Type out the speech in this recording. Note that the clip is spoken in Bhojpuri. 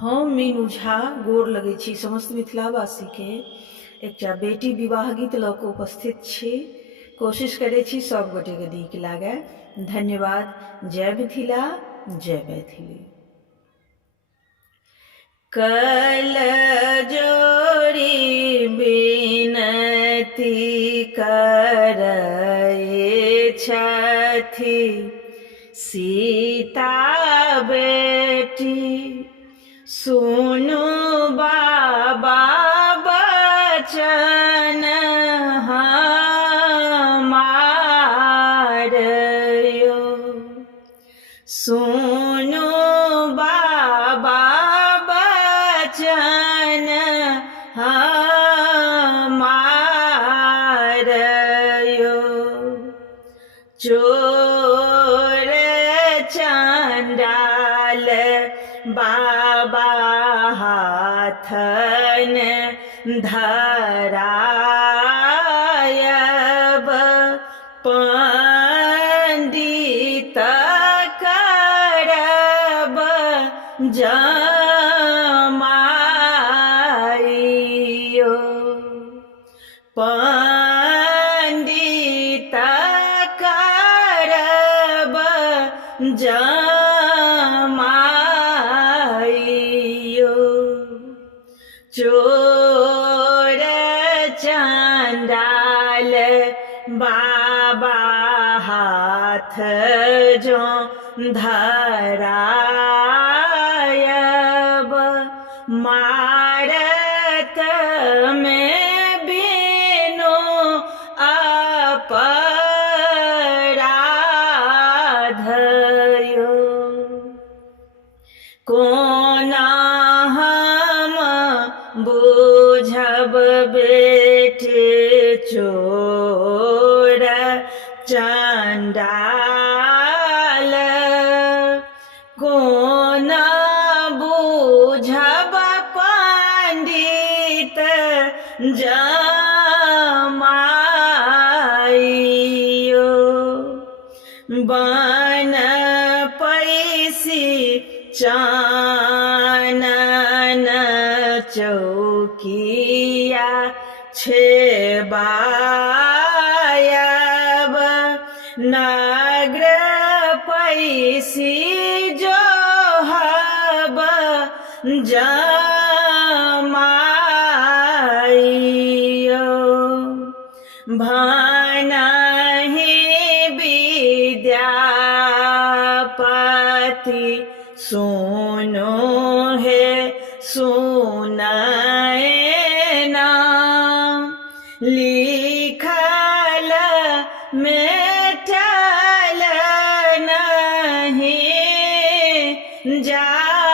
हम मीनू झा गोर लगै छी समस्त मिथिलावासी के एकटा बेटी विवाह गीत लऽ कऽ उपस्थित छी। कोशिश करै छी सब गोटे के नीक लागे। धन्यवाद। जय मिथिला, जय मैथिली। कल जोड़ी विनती करए छथि सीता बेटी, सुनु बाबा बचन हमार यो। सुनु बाबा बचन हमार यो। चोर चंडाल बाबा हाथन धरायब, पंडित करब जमाइयो। पंडित करब जमाइयो। चोर चंडाल बाबा हाथ जो धरायब, मारत में बिनु अपराध यो। कोना हम बुझब बेटे चोर चंडाल, कोना बुझब पंडित जमाइयो। बन पैसी चानन चौकिया छेबायब, नग्र पैसी जोहब जमाइयो। भनहि विद्यापति सुनो हे सुनए नाम, लिखल मेटल नहीं जाइयो।